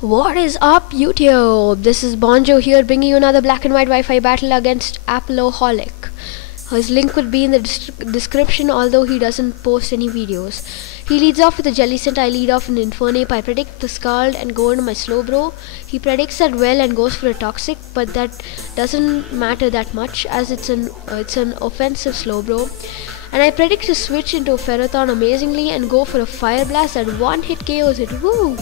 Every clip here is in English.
What is up, YouTube? This is Bonjo here, bringing you another black and white Wi-Fi battle against apploholic. His link will be in the description, although he doesn't post any videos. He leads off with a jelly scent. I lead off an Infernape. I predict the Scald and go into my slow bro. He predicts that well and goes for a toxic, but that doesn't matter that much as it's an offensive slow bro. And I predict to switch into a Ferrothorn amazingly and go for a Fire Blast that one hit KOs it. Woo!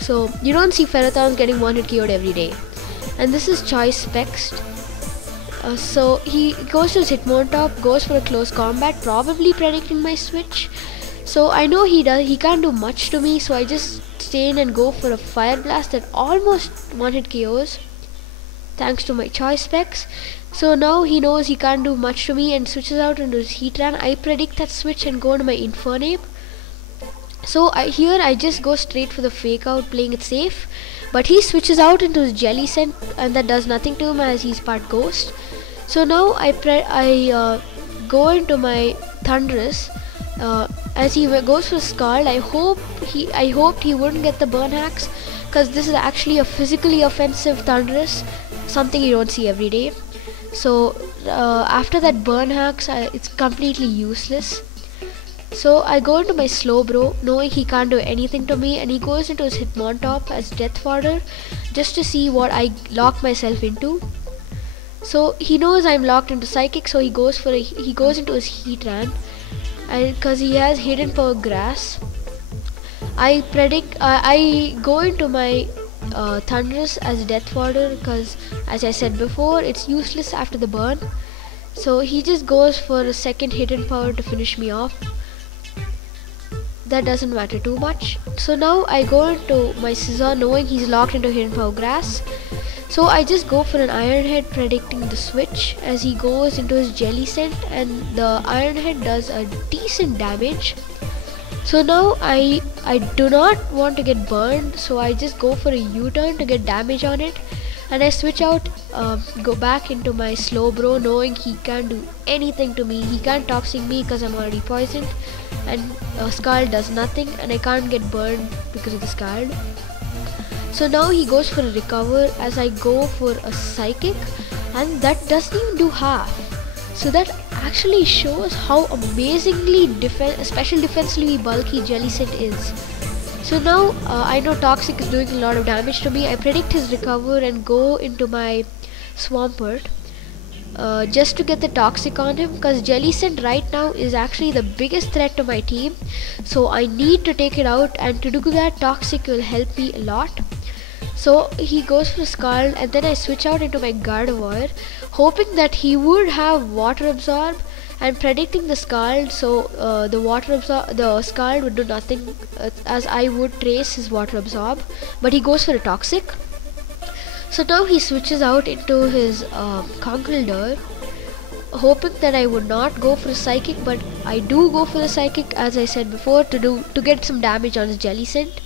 So you don't see Ferrothorns getting one hit KO'd every day. And this is Choice Specs. So he goes to his Hitmontop, goes for a close combat, probably predicting my switch. So I know he can't do much to me, so I just stay in and go for a Fire Blast that almost one hit KOs, thanks to my Choice Specs. So now he knows he can't do much to me and switches out into his Heatran. I predict that switch and go into my Infernape. So here I just go straight for the fake out, playing it safe, but he switches out into his Jelly Scent and that does nothing to him as he's part Ghost. So now I go into my Thunderous. As he goes for Scald, I hoped he wouldn't get the Burn Hacks, because this is actually a physically offensive Thunderous, something you don't see every day. So after that Burn Hacks, it's completely useless. So I go into my slow bro, knowing he can't do anything to me, and he goes into his Hitmontop as Death Fodder just to see what I lock myself into. So he knows I'm locked into Psychic, so he goes into his Heatran, and because he has Hidden Power Grass, I go into my Thunderous as Death Fodder, because as I said before, it's useless after the burn. So he just goes for a second Hidden Power to finish me off. That doesn't matter too much. So now I go into my Scizor, knowing he's locked into Hidden Power Grass. So I just go for an Iron Head, predicting the switch as he goes into his Jelly Scent, and the Iron Head does a decent damage. So now I do not want to get burned, so I just go for a U-turn to get damage on it, and I switch out, go back into my slow bro, knowing he can't do anything to me. He can't toxic me because I'm already poisoned, and Scald does nothing, and I can't get burned because of the Scald. So now he goes for a Recover as I go for a Psychic, and that doesn't even do half. So that actually shows how amazingly special defensively bulky Jelly Scent is. So now I know Toxic is doing a lot of damage to me. I predict his Recover and go into my Swampert just to get the Toxic on him, because Jelly Scent right now is actually the biggest threat to my team. So I need to take it out, and to do that Toxic will help me a lot. So he goes for Scald, and then I switch out into my Gardevoir, hoping that he would have Water Absorb, and predicting the Scald. So the Scald would do nothing, as I would trace his Water Absorb, but he goes for a Toxic. So now he switches out into his Conkeldurr, hoping that I would not go for a Psychic, but I do go for the Psychic, as I said before, to get some damage on his Jelly Scent.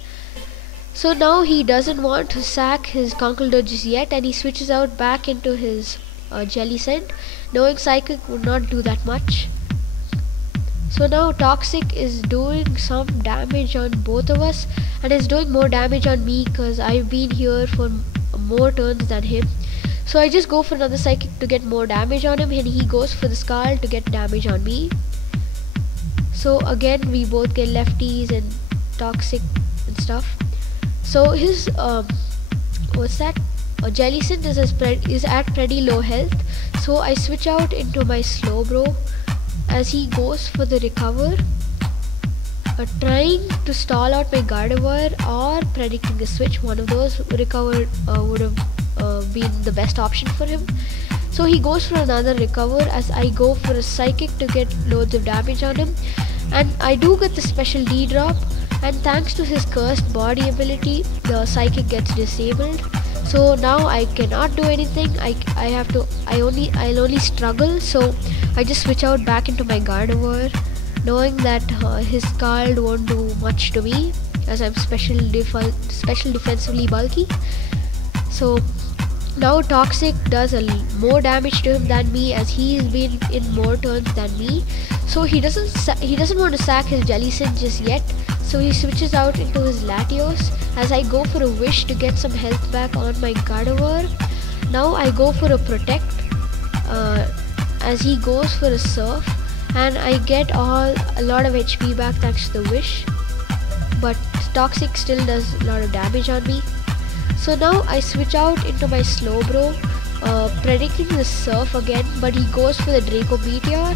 So now he doesn't want to sack his Conkeldurr just yet, and he switches out back into his Jelly Scent, knowing Psychic would not do that much. So now Toxic is doing some damage on both of us, and is doing more damage on me because I've been here for more turns than him. So I just go for another Psychic to get more damage on him, and he goes for the Scald to get damage on me. So again we both get lefties and Toxic and stuff. So his Jelly Scent is at pretty low health, so I switch out into my slow bro as he goes for the Recover, trying to stall out my Gardevoir or predicting a switch. One of those. Recover would have been the best option for him. So he goes for another Recover as I go for a Psychic to get loads of damage on him, and I do get the special D drop, and thanks to his Cursed Body ability, the Psychic gets disabled. So now I cannot do anything. I'll only struggle. So I just switch out back into my Gardevoir, knowing that his Scald won't do much to me as I'm special defensively bulky. So now Toxic does more damage to him than me, as he's been in more turns than me. So he doesn't want to sack his Jelly Scent just yet, So he switches out into his Latios as I go for a wish to get some health back on my Gardevoir. Now I go for a protect as he goes for a surf, and I get a lot of HP back thanks to the wish, but Toxic still does a lot of damage on me. So now I switch out into my Slowbro, predicting the surf again, but he goes for the Draco Meteor.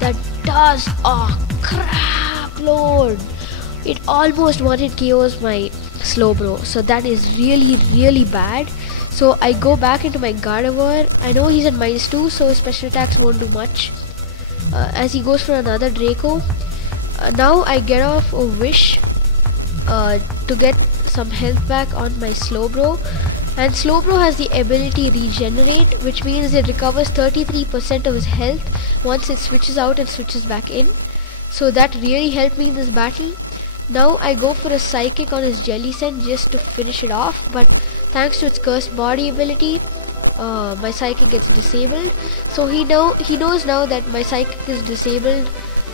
That does, oh crap lord, it almost one-hit KOs my Slowbro, so that is really bad. So I go back into my Gardevoir. I know he's at -2, so his special attacks won't do much, as he goes for another Draco. Now I get off a wish to get some health back on my Slowbro, and Slowbro has the ability Regenerate, which means it recovers 33% of his health once it switches out and switches back in. So that really helped me in this battle. Now I go for a Psychic on his Jellicent just to finish it off, but thanks to its Cursed Body ability, my Psychic gets disabled. So he knows now that my Psychic is disabled,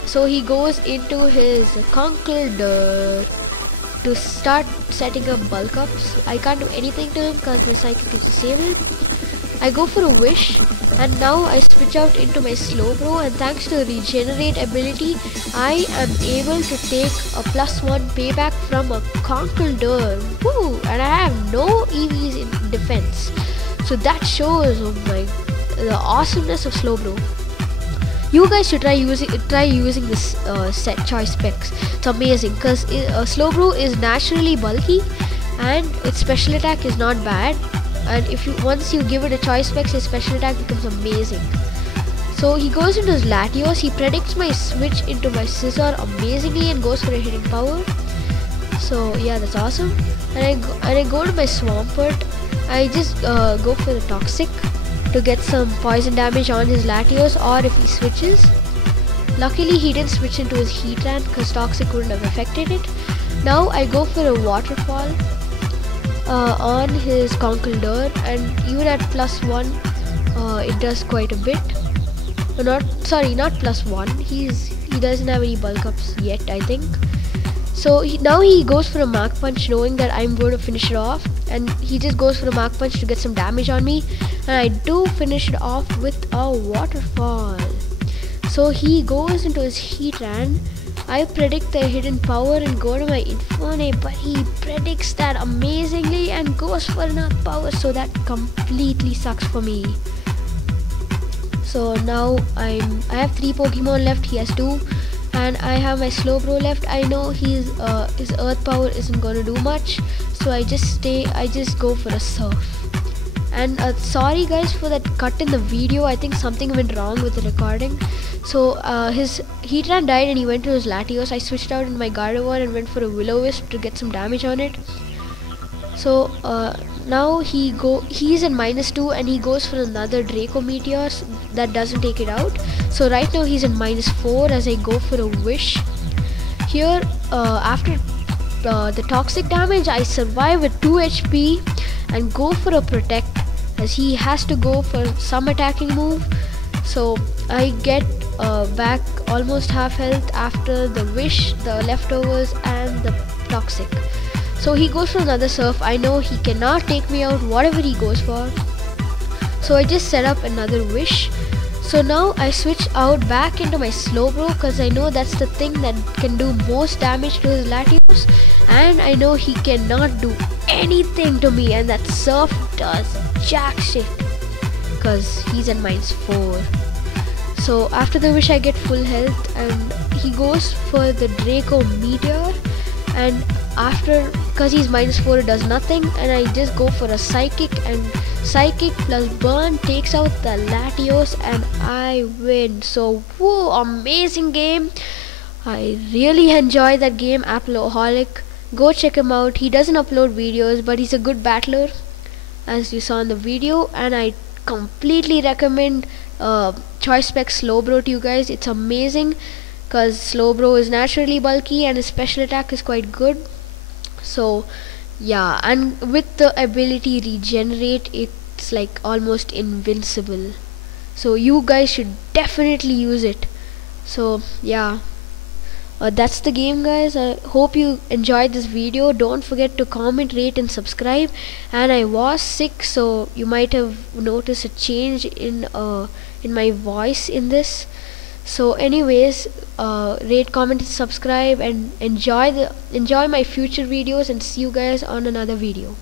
so he goes into his Conkeldurr to start setting up bulk ups. I can't do anything to him because my Psychic is disabled. I go for a wish, and now I switch out into my Slowbro, and thanks to the Regenerate ability, I am able to take a +1 payback from a Conkeldurr. Woo! And I have no EVs in defense. So that shows the awesomeness of Slowbro. You guys should try using this set choice specs. It's amazing because Slowbro is naturally bulky and its special attack is not bad. And once you give it a choice specs, his special attack becomes amazing. So he goes into his Latios. He predicts my switch into my Scizor amazingly and goes for a hitting power. So yeah, that's awesome. And I go to my Swampert. I just go for the Toxic to get some poison damage on his Latios, or if he switches. Luckily he didn't switch into his Heatran because Toxic wouldn't have affected it. Now I go for a Waterfall on his Conkeldurr, and even at +1 it does quite a bit. Not +1, he doesn't have any bulk ups yet, I think. So now he goes for a Mach Punch knowing that I'm going to finish it off, and he just goes for a Mach Punch to get some damage on me, and I do finish it off with a Waterfall. So he goes into his Heatran. I predict the hidden power and go to my Infernape, but he predicts that amazingly and goes for another power, so that completely sucks for me. So now I have 3 Pokemon left, he has 2, and I have my Slowbro left. I know his Earth power isn't gonna do much, so I just go for a Surf. And sorry guys for that cut in the video. I think something went wrong with the recording. So his Heatran died and he went to his Latios. I switched out in my Gardevoir and went for a Will-O-Wisp to get some damage on it. So now he's in -2 and he goes for another Draco Meteor that doesn't take it out. So right now he's in -4 as I go for a Wish. Here after the Toxic damage, I survive with 2 HP and go for a Protect as he has to go for some attacking move. So I get back almost half health after the Wish, the leftovers and the Toxic. So he goes for another Surf. I know he cannot take me out whatever he goes for, so I just set up another Wish. So now I switch out back into my Slowbro because I know that's the thing that can do most damage to his Latios, and I know he cannot do anything to me, and that Surf does jack shit because he's at -4. So after the Wish I get full health and he goes for the Draco Meteor, and after, because he's -4, it does nothing, and I just go for a Psychic, and Psychic plus Burn takes out the Latios and I win. So whoa, amazing game. I really enjoyed that game. Apploholic, go check him out. He doesn't upload videos, but he's a good battler as you saw in the video, and I completely recommend Choice Spec Slowbro to you guys. It's amazing because Slowbro is naturally bulky and his special attack is quite good. So yeah, and with the ability Regenerate, it's like almost invincible. So you guys should definitely use it. So yeah, that's the game, guys. I hope you enjoyed this video. Don't forget to comment, rate and subscribe. And I was sick, so you might have noticed a change in my voice in this. So anyways, rate, comment and subscribe, and enjoy my future videos, and see you guys on another video.